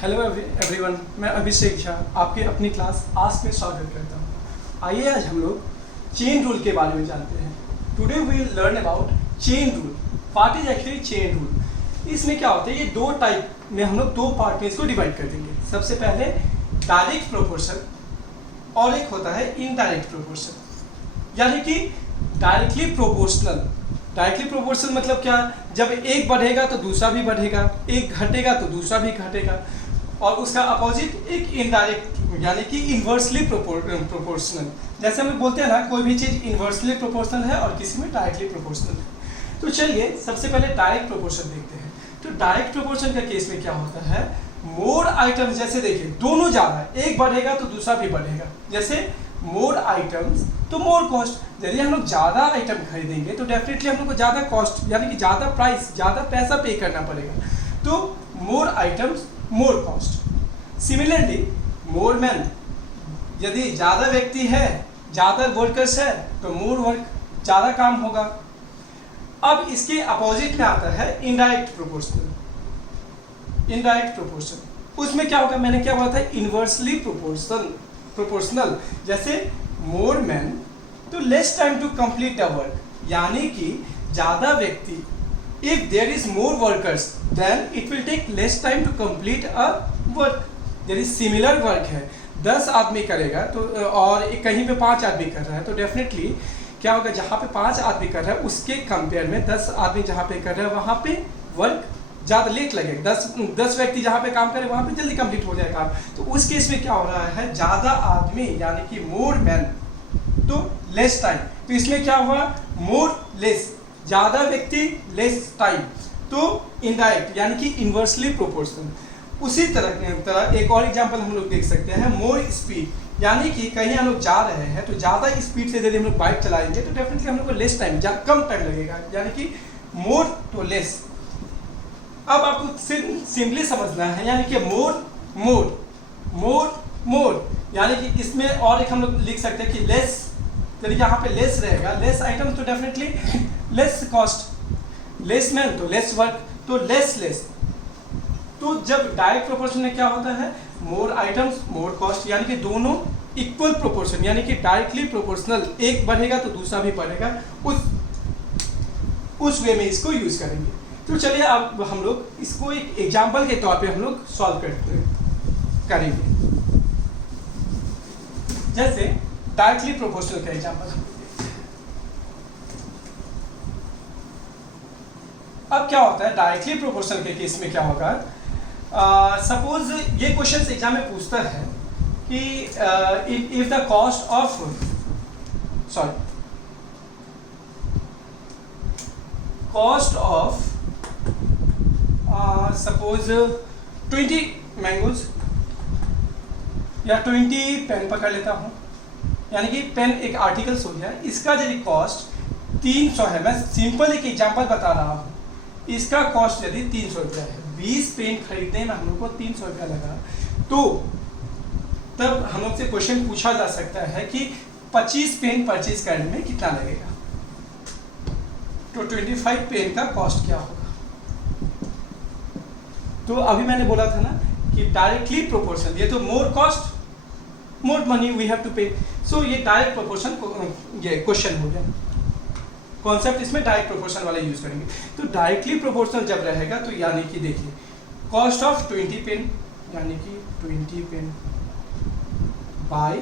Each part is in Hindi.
हेलो एवरीवन, मैं अभिषेक झा आपके अपनी क्लास आस्क में स्वागत करता हूँ। आइए आज हम लोग चेन रूल के बारे में जानते हैं। Today we will learn about chain rule. What is actually chain rule? इसमें क्या होता है, ये दो टाइप में हम लोग दो पार्ट में इसको डिवाइड कर देंगे। सबसे पहले डायरेक्ट प्रोपोर्शन और एक होता है इनडायरेक्ट प्रोपोर्शन, यानी कि डायरेक्टली प्रोपोर्शनल। डायरेक्टली प्रोपोर्शनल मतलब क्या? जब एक बढ़ेगा तो दूसरा भी बढ़ेगा, एक घटेगा तो दूसरा भी घटेगा, और उसका अपोजिट एक इनडायरेक्ट यानी कि इन्वर्सली प्रोपोर्शनल। जैसे हम बोलते हैं ना, कोई भी चीज़ इन्वर्सली प्रोपोर्शनल है और किसी में डायरेक्टली प्रोपोर्शनल है। तो चलिए सबसे पहले डायरेक्ट प्रोपोर्शन देखते हैं। तो डायरेक्ट प्रोपोर्शन का केस में क्या होता है, मोर आइटम्स, जैसे देखिए दोनों ज़्यादा, एक बढ़ेगा तो दूसरा भी बढ़ेगा। जैसे मोर आइटम्स तो मोर कॉस्ट। यदि हम लोग ज़्यादा आइटम खरीदेंगे तो डेफिनेटली हम लोग को ज़्यादा कॉस्ट यानी कि ज़्यादा प्राइस, ज़्यादा पैसा पे करना पड़ेगा। तो more items more cost. Similarly more man, यदि ज़्यादा व्यक्ति है, ज़्यादा वर्कर्स है तो मोर वर्क, ज़्यादा काम होगा। अब इसके अपोजिट में आता है इनडायरेक्ट प्रोपोर्शनल। इनडायरेक्ट प्रोपोर्शन, उसमें क्या होगा, मैंने क्या बोला था, इन्वर्सली प्रोपोर्शनल। जैसे मोर मैन तो less time to complete the work, यानी कि ज़्यादा व्यक्ति, if there is more workers then it will take less time to complete a work. यदि सिमिलर वर्क है, 10 आदमी करेगा तो और कहीं पे 5 आदमी कर रहा है, तो डेफिनेटली क्या होगा, जहाँ पे 5 आदमी कर रहा है उसके कंपेयर में 10 आदमी जहाँ पे कर रहा है वहाँ पे वर्क ज़्यादा लेट लगेगा। 10 व्यक्ति जहाँ पे काम करे वहाँ पे जल्दी कंप्लीट हो जाएगा काम। तो उस केस में क्या हो रहा है, ज़्यादा आदमी यानी कि मोर मैन तो लेस टाइम। तो इसमें क्या हुआ, मोर लेस, ज़्यादा व्यक्ति लेस टाइम, तो इनडायरेक्ट यानी कि इन्वर्सली प्रोपोर्शनल। उसी तरह एक और एग्जांपल हम लोग देख सकते हैं, मोर स्पीड, यानी कि कहीं हम लोग जा रहे हैं तो ज़्यादा स्पीड से यदि हम लोग बाइक चलाएंगे तो डेफिनेटली हम लोग को लेस टाइम, कम टाइम लगेगा, यानी कि मोर तो लेस। अब आपको सिंपली समझना है, यानी कि मोर मोर मोर मोर, यानी कि इसमें और एक हम लोग लिख सकते हैं कि लेस, यदि यहाँ पे लेस रहेगा, लेस आइटम तो definitely less cost, less man तो लेस वर्क, तो लेस लेस। तो जब डायरेक्ट प्रोपोर्शन में क्या होता है, मोर आइटम्स मोर कॉस्ट, यानी कि दोनों इक्वल प्रोपोर्शन, यानी कि डायरेक्टली प्रोपोर्शनल, एक बढ़ेगा तो दूसरा भी बढ़ेगा, उस वे में इसको यूज करेंगे। तो चलिए अब हम लोग इसको एक एग्जाम्पल के तौर पे हम लोग सॉल्व करेंगे। जैसे डायरेक्टली प्रोपोर्शनल का एग्जाम्पल हम लोग देखते हैं। अब क्या होता है डायरेक्टली प्रोपोर्शनल के केस में क्या होगा, सपोज ये क्वेश्चन एग्जाम में पूछता है कि if the cost of suppose 20 mangoes या 20 पेन पकड़ लेता हूँ, यानी कि पेन एक आर्टिकल्स हो गया, इसका यदि कॉस्ट 300 है, मैं सिंपल एक एग्जांपल बता रहा हूँ, इसका कॉस्ट यदि 300 रुपया है, 20 पेन खरीदने में हम लोग को 300 रुपया लगा, तो तब हम लोग से क्वेश्चन पूछा जा सकता है कि 25 पेन परचेज करने में कितना लगेगा, तो 25 पेन का कॉस्ट क्या होगा। तो अभी मैंने बोला था ना कि डायरेक्टली प्रोपोर्शनल, ये तो more cost more money we have to pay, so ये डायरेक्ट प्रोपोर्शन ये क्वेश्चन हो गया। कॉन्सेप्ट इसमें डायरेक्ट प्रोपोर्शन वाला यूज करेंगे। तो डायरेक्टली प्रोपोर्शनल जब रहेगा तो यानी कि देखिए कॉस्ट ऑफ 20 पेन, यानी कि 20 pen by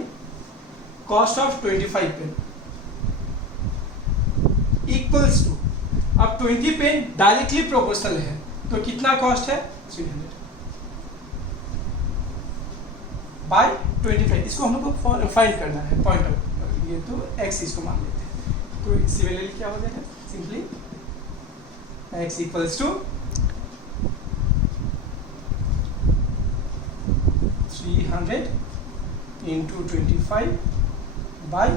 cost of 25 pen equals to, अब 20 पेन डायरेक्टली प्रोपोर्शनल है तो कितना कॉस्ट है, 300 बाय 25। इसको हम लोग को फाइंड करना है, पॉइंट आउट, ये तो x इसको मान लेते हैं। तो सिमिलरली क्या हो जाएगा, simply x equals to 300 into 25 by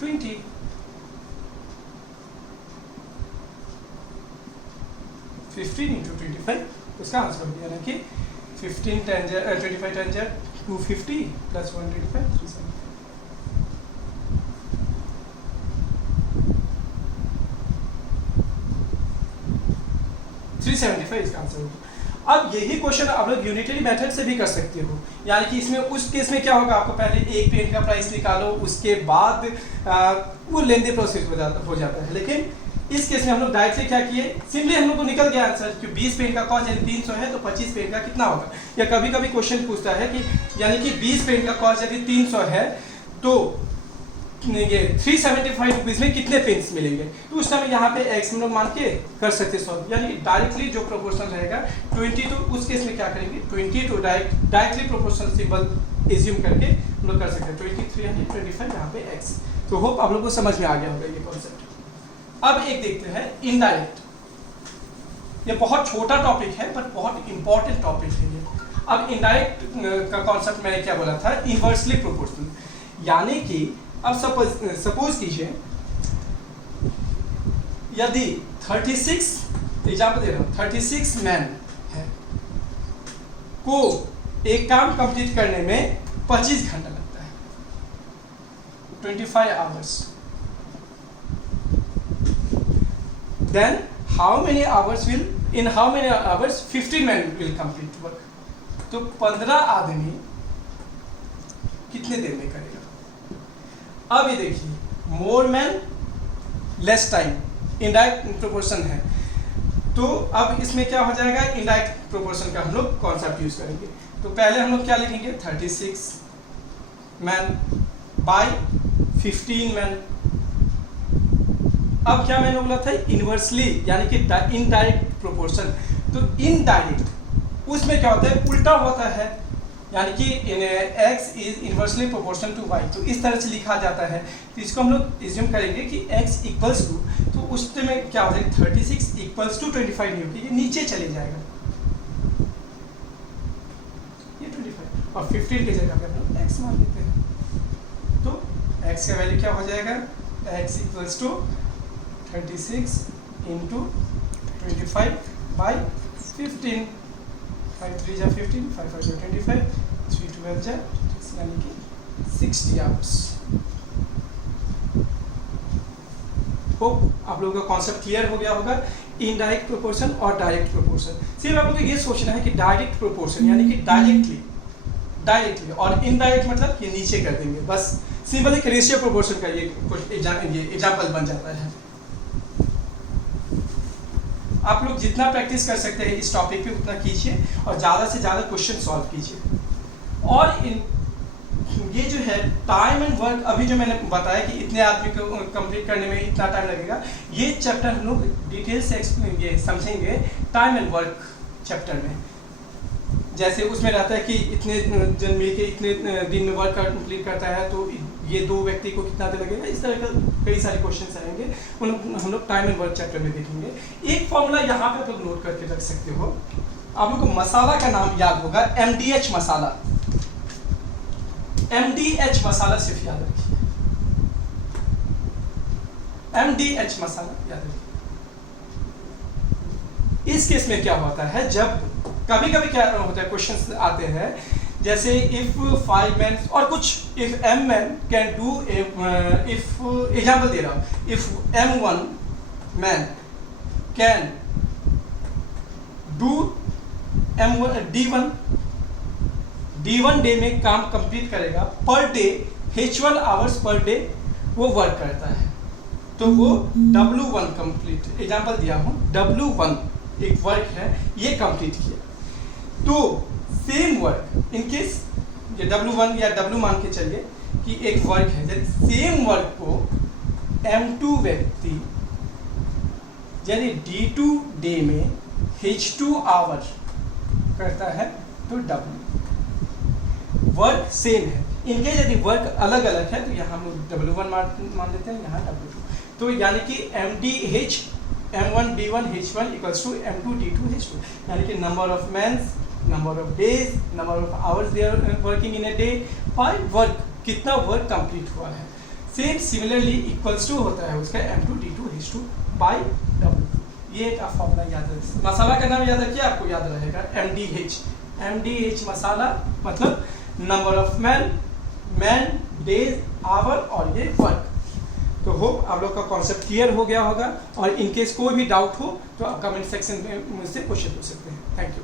20। Into 25 उसका आंसर हो गया, यानी कि 15 25 10 250 प्लस 125 375। 375 इसका आंसर होगा। अब यही क्वेश्चन आप लोग यूनिटरी मेथड से भी कर सकते हो, यानी कि इसमें उस केस में क्या होगा, आपको पहले एक पेन का प्राइस निकालो, उसके बाद वो लेंदी प्रोसेस हो जाता है। लेकिन इस केस में हम लोग डायरेक्टली क्या किए, सिंपली हम लोग को निकल गया आंसर कि 20 पेन का कॉस्ट यदि 300 है तो 25 पेन का कितना होगा। या कभी कभी क्वेश्चन पूछता है कि यानी कि 20 पेन का कॉस्ट यदि 300 है तो ये 375 रुपीज़ में कितने पेन्स मिलेंगे, तो उस टाइम यहाँ पे एक्स हम लोग मान के कर सकते सॉल्व, यानी डायरेक्टली जो प्रोपोर्शन रहेगा 20 तो उस केस में क्या करेंगे 20 तो डायरेक्टली प्रोपोर्शनल सिंबल एज्यूम करके हम लोग कर सकते हैं 2325 यहाँ पे एक्स। तो होप आप लोग को समझ में आ गया होगा ये कॉन्सेप्ट। अब एक देखते हैं इनडायरेक्ट, ये बहुत छोटा टॉपिक है पर बहुत इंपॉर्टेंट टॉपिक है ये। अब इनडायरेक्ट का कॉन्सेप्ट मैंने क्या बोला था, इनवर्सली प्रोपोर्शनल, यानी कि अब सपोज कीजिए यदि 36 एग्जाम्पल दे रहा हूं, 36 मैन है को एक काम कंप्लीट करने में 25 घंटा लगता है, 25 hours, then how many hours 15 men will complete work, तो 15 आदमी कितने देर में करेगा। अब ये देखिए more man less time, indirect proportion है, तो अब इसमें क्या हो जाएगा, इनडायरेक्ट प्रोपोर्शन का हम लोग कॉन्सेप्ट यूज करेंगे। तो पहले हम लोग क्या लिखेंगे 36 मैन बाय 15 मैन। अब क्या मैंने बोला था इनवर्सली यानी कि इनडायरेक्ट प्रोपोर्शन, तो इनडायरेक्ट उसमें क्या होता है उल्टा होता है, यानी कि x is inversely proportional to y, तो इस तरह से लिखा जाता है। तो इसको हम लोग एज्यूम करेंगे कि x इक्वल्स टू, तो उस में क्या हो जाएगा 36 इक्वल्स टू 25 नहीं होगी, ये नीचे चले जाएगा ये 25, और 15 की जगह पे हम लोग x मान लेते हैं, तो x का वैल्यू क्या हो जाएगा, x equals to 36 into 25 by 15, 5 3 जा 15, 5 5 जा 25, 3 12 जा, यानी कि 60 आवर्स। होप आप लोगों का कॉन्सेप्ट क्लियर हो गया होगा, इनडायरेक्ट प्रोपोर्शन और डायरेक्ट प्रोपोर्शन। सिर्फ आप लोगों को ये सोचना है कि डायरेक्ट प्रोपोर्शन यानी कि डायरेक्टली और इनडायरेक्ट मतलब ये नीचे कर देंगे, बस सिंपल एक रेशियो प्रोपोर्शन का ये एग्जाम्पल बन जाता है। आप लोग जितना प्रैक्टिस कर सकते हैं इस टॉपिक पे उतना कीजिए और ज़्यादा से ज़्यादा क्वेश्चन सॉल्व कीजिए। और ये जो है टाइम एंड वर्क, अभी जो मैंने बताया कि इतने आदमी को कंप्लीट करने में इतना टाइम लगेगा, ये चैप्टर हम लोग डिटेल से एक्सप्लेन समझेंगे टाइम एंड वर्क चैप्टर में। जैसे उसमें रहता है कि इतने जन मिल के इतने दिन में वर्क कंप्लीट करता है तो ये 2 व्यक्ति को कितना देर लगेगा, इस तरह का कई सारे क्वेश्चन आएंगे, उन हम लोग टाइम एंड वर्क चैप्टर में देखेंगे। एक फॉर्मूला यहाँ पे आप लोग नोट करके रख सकते हो, आप लोग को मसाला का नाम याद होगा, MDH मसाला, MDH मसाला सिर्फ याद रखिए, MDH मसाला याद रखिए। इस केस में क्या होता है, जब कभी कभी क्या होता है क्वेश्चंस आते हैं जैसे इफ 5 men और कुछ if m men can do, if example दे रहा हूँ, if m1 man can do D1 day में काम कंप्लीट करेगा, पर day H1 hours per day वो वर्क करता है, तो वो W1 कंप्लीट, एग्जाम्पल दिया हूँ W1 एक वर्क है ये कंप्लीट किया, तो सेम वर्क इन केस ये W1 या W मान के चलिए कि एक वर्क है, यदि सेम वर्क को M2 व्यक्ति यदि D2 डे में H2 आवर करता है तो W वर्क सेम है। इनके यदि वर्क अलग अलग है तो यहाँ हम लोग W1 मान लेते हैं, यहाँ W2, तो यानी कि MDH M1 D1 H1 equals to M2 D2 H2, यानी कि number of mans, number of days, number of hours they are working in a day by work, कितना वर्क कंप्लीट हुआ है। सेम सिमिलरली इक्वल्स टू होता है उसका M2 D2 H2 bye W। ये एक आप फॉर्मूला याद रखिए, मसाला का नाम याद रखिए, आपको याद रहेगा MDH मसाला मतलब number of man days hour और ये वर्क। तो होप आप लोग का कॉन्सेप्ट क्लियर हो गया होगा, और इनकेस कोई भी डाउट हो तो आप कमेंट सेक्शन में मुझसे क्वेश्चन पूछ सकते हैं। Thank you.